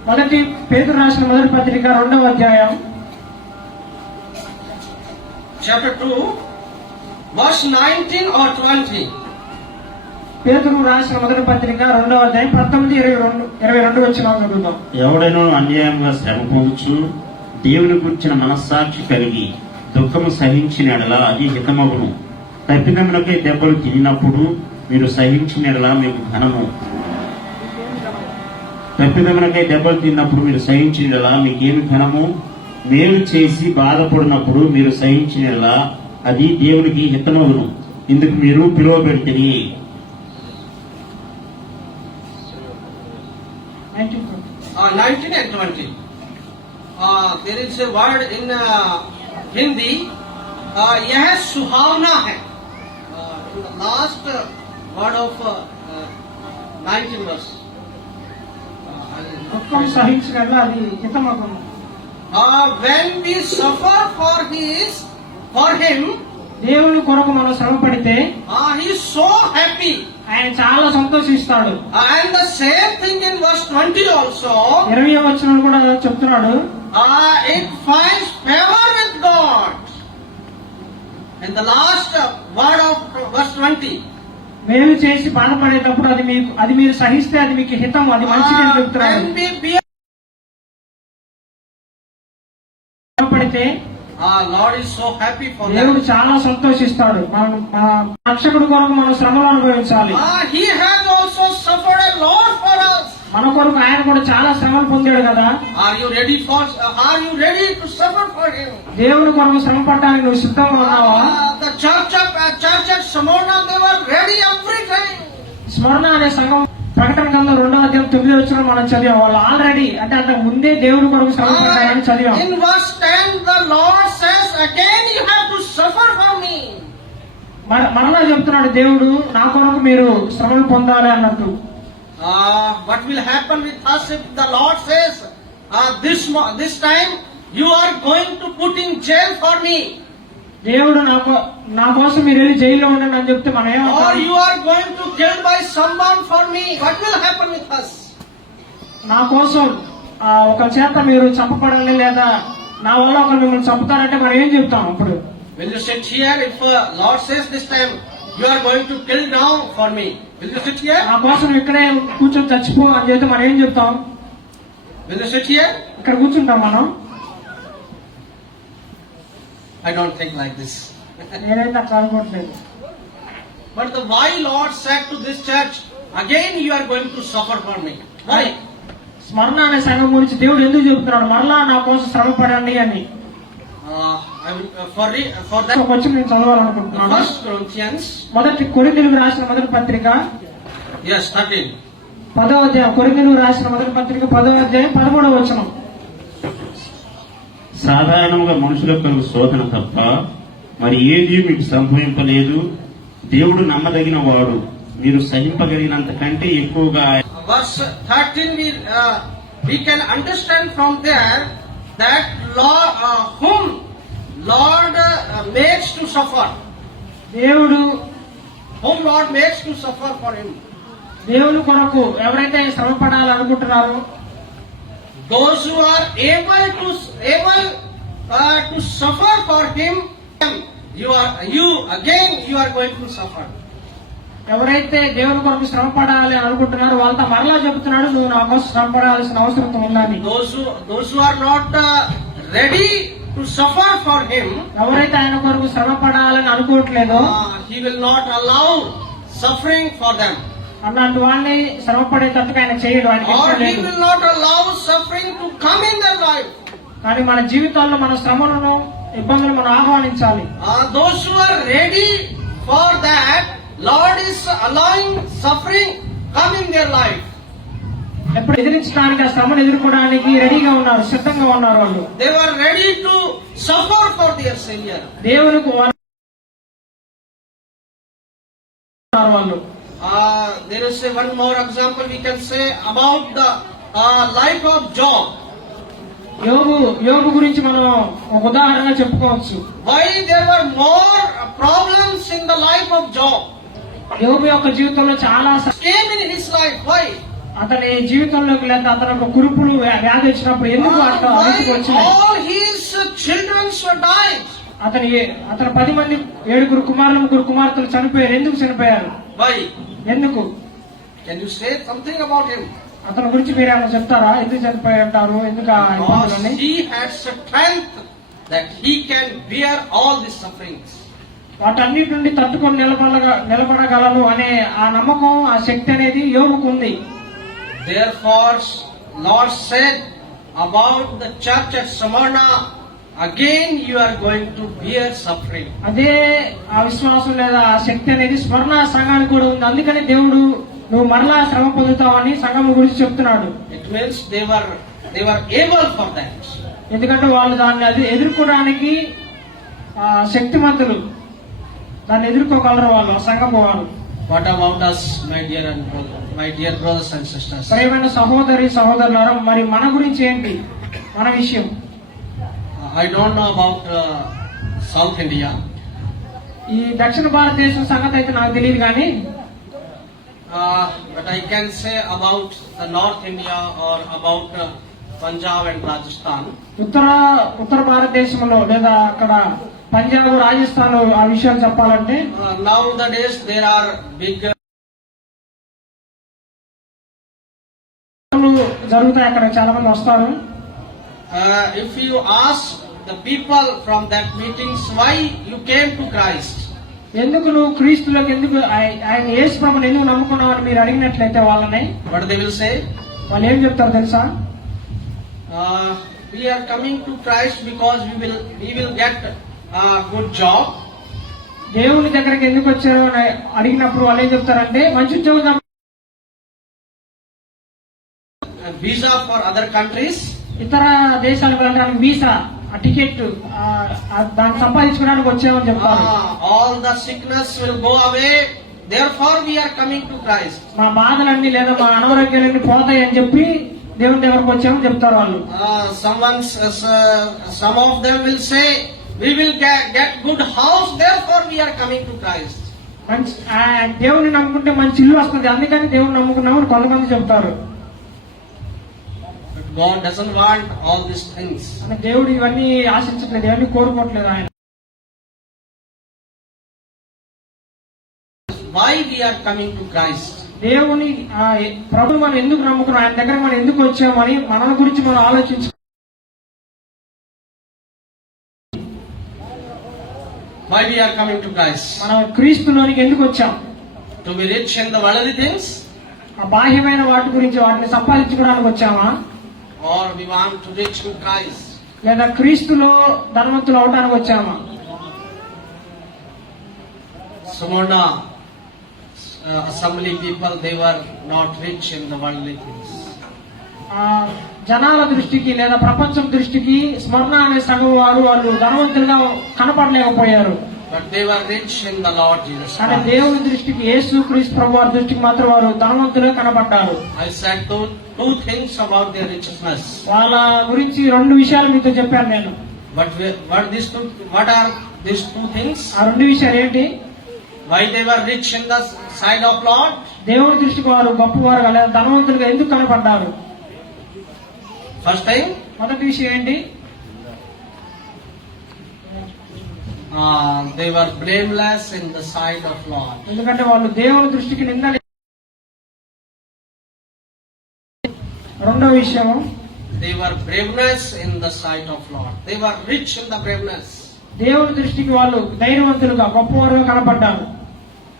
మొదటి పేతురు రాసిన మొదటి పత్రిక 2వ అధ్యాయం Chapter 2, verse 19 or 20. పేతురు రాసిన మొదటి పత్రిక 2వ అధ్యాయం 19-22 వచనాలు చదువుదాం. ఎవడైనా అన్యాయంగా శ్రమ పొందుచు దేవుని గురించిన మనస్సాక్షి కలిగి దుఃఖము సహించిన ఎడల అది హితమగును. తప్పిదమునకై దెబ్బలు తినినప్పుడు మీరు సహించిన ఎడల మీకు ఘనము. తప్పిదమునకై దెబ్బలు తిన్నప్పుడు మీరు సహించిన ఎడల మీకేమి ఘనము. మేలు చేసి బాధపడినప్పుడు మీరు సహించిన ఎడల అది దేవునికి హితమగును. ఇందుకు మీరు పిలువబెడితిరి. 19 and 20. There is a word in Hindi, यह सुहावना है. In the last word of 19 verse. దుఃఖం సహించిన ఎడల అది హితమగును. When we suffer for Him, దేవుని కొరకు మనం శ్రమ పడితే He is so happy. ఆయన చాలా సంతోషిస్తాడు. And the same thing in verse 20 also. 20వ వచనం కూడా చెప్తున్నాడు. It finds favor with God. And the last word of verse 20. మేలు చేసి బాధపడేటప్పుడు అది మీరు సహిస్తే అది మీకు హితం, అది మంచిది అని చెప్తున్నాడు. When we పడితే Lord is so happy for దేవుడు that. చాలా సంతోషిస్తాడు. మన రక్షకుడి కొరకు మనం శ్రమలు అనుభవించాలి. He has also suffered a lot for us. మన కొరకు ఆయన కూడా చాలా శ్రమలు పొందాడు కదా. Are you ready to suffer for Him? దేవుని కొరకు శ్రమ పడడానికి నువ్వు సిద్ధంగా ఉన్నావా? The church at Smyrna, they were ready every time. స్మరణ అనే సంఘం ప్రకటన గ్రంథం 2వ అధ్యాయం 9వ వచనం మనం చదివాం. వాళ్ళు ఆల్రెడీ అంటే అంతకు ముందే దేవుని కొరకు శ్రమ పడ్డారని చదివాం. In verse 10, the Lord says, again you have to suffer for me. మరలా చెప్తున్నాడు దేవుడు, నా కొరకు మీరు శ్రమలు పొందాలి అన్నట్టు. What will happen with us if the Lord says, this time you are going to put in jail for me? దేవుడు నా కోసం మీరు వెళ్ళి జైల్లో ఉండండి అని చెప్తే మనం Or ఏమంటాం? you are going to kill by someone for me? What will happen with us? నా కోసం ఒక చేత మీరు చంపబడాలి లేదా నా వల్ల ఒకరు మిమ్మల్ని చంపుతారంటే మనం ఏం చెప్తాం అప్పుడు? Will you sit here if Lord says this time you are going to kill now for me? Will you sit here? నా కోసం ఇక్కడే కూర్చొని చచ్చిపో అని చెప్తే మనం ఏం చెప్తాం? Will you sit here? ఇక్కడ కూర్చుంటాం మనం. I don't think like this. నేనైతే అట్లా అనుకోవట్లేదు. But why Lord said to this church, again you are going to suffer for me? Why? స్మరణ అనే సంఘం గురించి దేవుడు ఎందుకు చెబుతున్నాడు మరలా నా కోసం శ్రమ పడండి అని? For that, ఒక వచనం నేను చదవాలనుకుంటున్నాను. 1 Corinthians, మొదటి కొరింథీయులకు రాసిన మొదటి పత్రిక yes, 13. 10వ అధ్యాయం. కొరింథీయులకు రాసిన మొదటి పత్రిక 10వ అధ్యాయం 13వ వచనం. సాధారణంగా మనుషులకు కలుగు శోధన తప్ప మరి ఏది మీకు సంభవింపలేదు. దేవుడు నమ్మదగిన వాడు, మీరు సహింపగలిగినంత కంటే ఎక్కువగా. Verse 13, we can understand from there that whom Lord makes to suffer. దేవుడు Whom Lord makes to suffer for Him. దేవుని కొరకు ఎవరైతే శ్రమ పడాలనుకుంటున్నారో Those who are able to suffer for Him, you are going to suffer. ఎవరైతే దేవుని కొరకు శ్రమ పడాలి అని అనుకుంటున్నారో వాళ్ళతో మరలా చెబుతున్నాడు, నువ్వు నా కోసం శ్రమ పడాల్సిన అవసరం ఉందని. Those who are not ready to suffer for Him, ఎవరైతే ఆయన కొరకు శ్రమ పడాలని అనుకోవట్లేదో He will not allow suffering for them. అన్నట్టు వాళ్ళని శ్రమ పడేటట్టుగా ఆయన చేయడు. ఆయనకి Or ఇష్టం He లేదు. will not allow suffering to come in their life. కానీ మన జీవితాల్లో మన శ్రమలను ఇబ్బందులు మనం ఆహ్వానించాలి. Those who are ready for that, Lord is allowing suffering come in their life. ఎప్పుడు ఎదిరించడానికి, ఆ శ్రమను ఎదుర్కోవడానికి రెడీగా ఉన్నారు, సిద్ధంగా ఉన్నారు. వాళ్ళు They were ready to suffer for their Savior. దేవునికి వాళ్ళు There is one more example we can say about the life of Job. యోబు గురించి మనం ఒక ఉదాహరణగా చెప్పుకోవచ్చు. Why there were more problems in the life of Job? యోబు యొక్క జీవితంలో చాలా Came in his life. Why? అతని జీవితంలోకి లేదా అతని యొక్క కురుపులు వ్యాధి వచ్చినప్పుడు ఎందుకు అట్లా వయసుకు వచ్చినాయి? All his children were died. అతని 10 మంది 7 కుమారులు 3 కుమార్తెలు చనిపోయారు. ఎందుకు చనిపోయారు? Why? ఎందుకు? Can you say something about him? అతని గురించి మీరు ఏమైనా చెప్తారా? ఎందుకు చనిపోయి ఉంటారు? ఎందుకు ఆ Because ఇబ్బందులన్నీ? he had strength that he can bear all these sufferings. వాటన్నిటి నుండి తట్టుకొని నిలబడగలను అనే ఆ నమ్మకం, ఆ శక్తి అనేది యోగుకు ఉంది. Therefore, Lord said about the church at Smyrna, again you are going to bear suffering. అదే ఆ విశ్వాసం లేదా ఆ శక్తి అనేది స్మరణ సంఘానికి కూడా ఉంది. అందుకని దేవుడు నువ్వు మరలా శ్రమ పొందుతావని సంఘం గురించి చెప్తున్నాడు. It means they were able for that. ఎందుకంటే వాళ్ళు దాన్ని అది ఎదుర్కోవడానికి శక్తిమంతులు, దాన్ని ఎదుర్కోగలరు వాళ్ళు, ఆ సంఘం వాళ్ళు. What about us, my dear brothers and sisters? ప్రియమైన సహోదరులారా, మరి మన గురించి ఏంటి, మన విషయం? I don't know about South India. ఈ దక్షిణ భారతదేశం సంగతి అయితే నాకు తెలియదు కానీ but I can say about the North India or about Punjab and Rajasthan. ఉత్తర భారతదేశంలో లేదా అక్కడ పంజాబ్, రాజస్థాన్ ఆ విషయాలు చెప్పాలంటే Nowadays there are big జరుగుతాయి. అక్కడ చాలా మంది వస్తారు. if you ask the people from that meetings why you came to Christ, ఎందుకు నువ్వు క్రీస్తులోకి ఎందుకు ఆయన యేసు ప్రభువుని ఎందుకు నమ్ముకున్నావు అని మీరు అడిగినట్లయితే వాళ్ళని what they will say? వాళ్ళు ఏం చెప్తారు తెలుసా? We are coming to Christ because we will get a good job. దేవుని దగ్గరికి ఎందుకు వచ్చారు అని అడిగినప్పుడు వాళ్ళు ఏం చెప్తారంటే మంచి ఉద్యోగం, visa for other countries. ఇతర దేశాలకు వెళ్ళడానికి వీసా, ఆ టికెట్, దాన్ని సంపాదించుకోవడానికి వచ్చామని చెప్తారు. All the sickness will go away. Therefore we are coming to Christ. మా బాధలన్నీ లేదా మా అనారోగ్యాలన్నీ పోతాయి అని చెప్పి దేవుని దగ్గరకు వచ్చామని చెప్తారు వాళ్ళు. Some of them will say we will get good house. Therefore we are coming to Christ. మంచి దేవుని నమ్ముకుంటే మంచి ఇల్లు వస్తుంది, అందుకని దేవుని నమ్ముకున్నామని కొంతమంది చెప్తారు. God doesn't want all these things. దేవుడు ఇవన్నీ ఆశించట్లేదు, ఇవన్నీ కోరుకోవట్లేదు ఆయన. Why we are coming to Christ? దేవుని ప్రభు మనం ఎందుకు నమ్ముకున్నాం, ఆయన దగ్గర మనం ఎందుకు వచ్చామని మన గురించి మనం ఆలోచించు. Why we are coming to Christ? మనం క్రీస్తులోనికి ఎందుకు వచ్చాం? To be rich in the worldly things? ఆ బాహ్యమైన వాటి గురించి, వాటిని సంపాదించుకోవడానికి వచ్చామా? Or we want to reach in Christ? లేదా క్రీస్తులో ధనవంతులు అవడానికి వచ్చామా? Smyrna assembly people, they were not rich in the worldly things. జనాల దృష్టికి లేదా ప్రపంచం దృష్టికి స్మరణ అనే సంఘం వాళ్ళు ధనవంతులుగా కనపడలేకపోయారు. But they were rich in the Lord Jesus కానీ Christ. దేవుని దృష్టికి, యేసు క్రీస్తు ప్రభు వారి దృష్టికి మాత్రం వారు ధనవంతులుగా కనపడ్డారు. I said two things about their richness. వాళ్ళ గురించి 2 విషయాలు మీతో చెప్పాను నేను. But what are these two things? ఆ 2 విషయాలు ఏంటి? Why they were rich in the sight of Lord? దేవుని దృష్టికి వారు గొప్పవారుగా లేదా ధనవంతులుగా ఎందుకు కనపడ్డారు? First thing, మొదటి విషయం ఏంటి? they were blameless in the sight of Lord. ఎందుకంటే వాళ్ళు దేవుని దృష్టికి నిందని. రెండో విషయం, They were braveness in the sight of Lord. They were rich in the braveness. దేవుని దృష్టికి వాళ్ళు ధైర్యవంతులుగా గొప్పవారుగా కనపడ్డారు.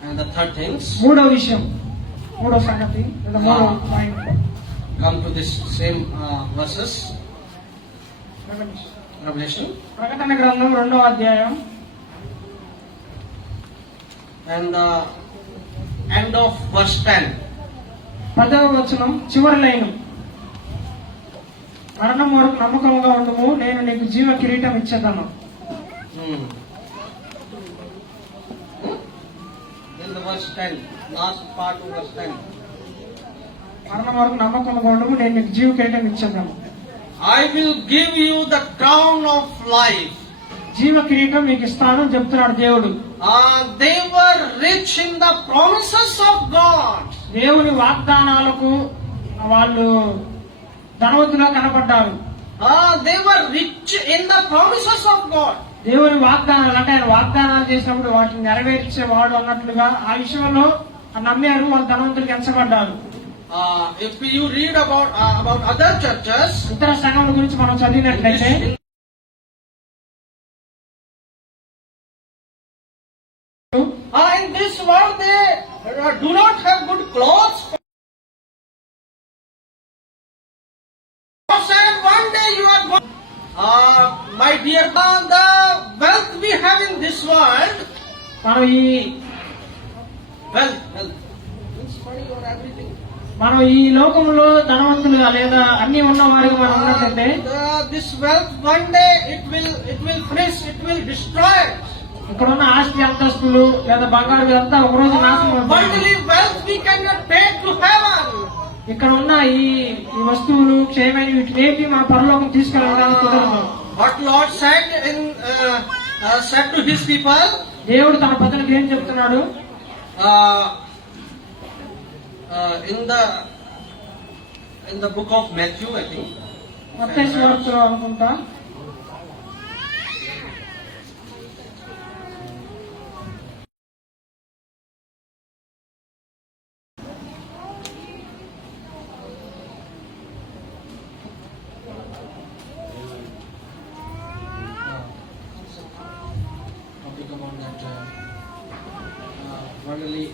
And the third things, మూడో విషయం, మూడో సంగతి లేదా మూడో point, come to this same verses. Revelation. ప్రకటన గ్రంథం 2వ అధ్యాయం And end of verse 10. 10వ వచనం చివరి లైను. మరణం వరకు నమ్మకంగా ఉండుము, నేను నీకు జీవ కిరీటం ఇచ్చేదను. Hmm. In the verse 10, last part of verse 10. మరణం వరకు నమ్మకంగా ఉండుము, నేను నీకు జీవ కిరీటం ఇచ్చేదను. I will give you the crown of life. జీవ కిరీటం నీకు ఇస్తాను చెప్తున్నాడు దేవుడు. They were rich in the promises of God. దేవుని వాగ్దానాలకు వాళ్ళు ధనవంతులుగా కనపడ్డారు. They were rich in the promises of God. దేవుని వాగ్దానాలు అంటే ఆయన వాగ్దానాలు చేసినప్పుడు వాటిని నెరవేర్చేవాడు అన్నట్లుగా ఆ విషయంలో నమ్మారు, వాళ్ళు ధనవంతులకు ఎంచబడ్డారు. If you read about other churches, ఇతర సంఘముల గురించి మనం చదివినట్లయితే in this world they do not have good clothes. God said one day you are going. My dear, the wealth we have in this world, మనం ఈ wealth, means money or everything. మనం ఈ లోకంలో ధనవంతులుగా లేదా అన్ని ఉన్న వారికి మనం ఉన్నట్లయితే This wealth one day it will finish, it will destroy. ఇక్కడ ఉన్న ఆస్తి అంతస్తులు లేదా బంగారు ఇదంతా ఒక రోజు నాశనం అవుతుంది. Worldly wealth we cannot take to heaven. ఇక్కడ ఉన్న ఈ వస్తువులు క్షయమైన వీటినేవి మన పరలోకం తీసుకెళ్ళడానికి కుదరదు. What Lord said said to His people, దేవుడు తన ప్రజలకు ఏం చెప్తున్నాడు? in the book of Matthew, I think. మత్తయి సువార్తలో అనుకుంటా. Topic about that worldly,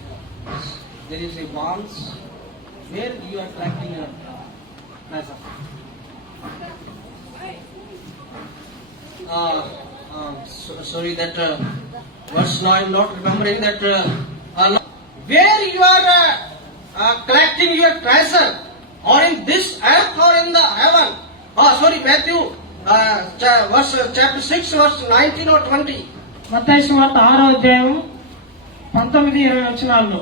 there is a bonds where you are collecting your pleasure. Sorry that verse now I'm not remembering that where you are collecting your treasure, or in this earth or in the heaven. Sorry, Matthew chapter 6 verse 19 or 20. మత్తయి సువార్త 6వ అధ్యాయం 19-20 వచనాల్లో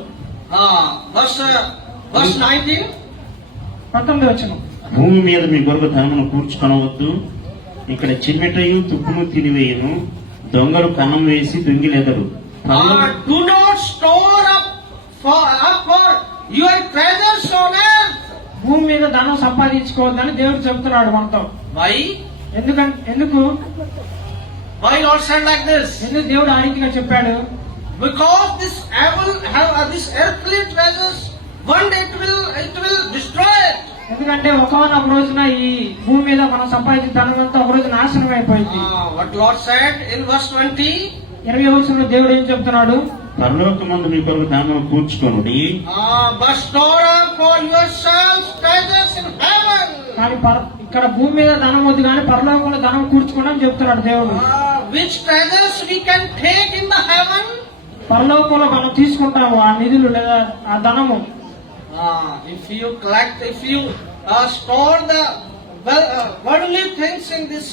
Verse 19. 19 వచనం. భూమి మీద మీ కొరకు ధనమును కూర్చుకొనవద్దు, ఇక్కడ చిమ్మెటయు తుప్పును తినివేయును, దొంగలు కన్నం వేసి దొంగిలెదరు. Do not store up for your treasures on earth. భూమి మీద ధనం సంపాదించుకోవద్దని దేవుడు చెప్తున్నాడు మనతో. Why? ఎందుకు Why Lord said like this? ఎందుకు దేవుడు ఆ రీతిగా చెప్పాడు? Because this earthly treasures, one day it will destroy it. ఎందుకంటే ఒకనొక రోజున ఈ భూమి మీద మనం సంపాదించిన ధనం అంతా ఒక రోజు నాశనం అయిపోయింది. What Lord said in verse 20. 20వ వచనంలో దేవుడు ఏం చెప్తున్నాడు? పరలోకమందు మీ కొరకు ధనమును కూర్చుకొనుడి, But store up for yourselves treasures in heaven. కానీ ఇక్కడ భూమి మీద ధనం వద్దు కానీ పరలోకంలో ధనం కూర్చుకోవడం చెప్తున్నాడు దేవుడు. Which treasures we can take in the heaven? పరలోకంలో మనం తీసుకుంటాము ఆ నిధులు లేదా ఆ ధనము. If you store the worldly things in this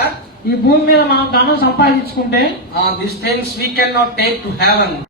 earth, ఈ భూమి మీద మనం ధనం సంపాదించుకుంటే these things we cannot take to heaven.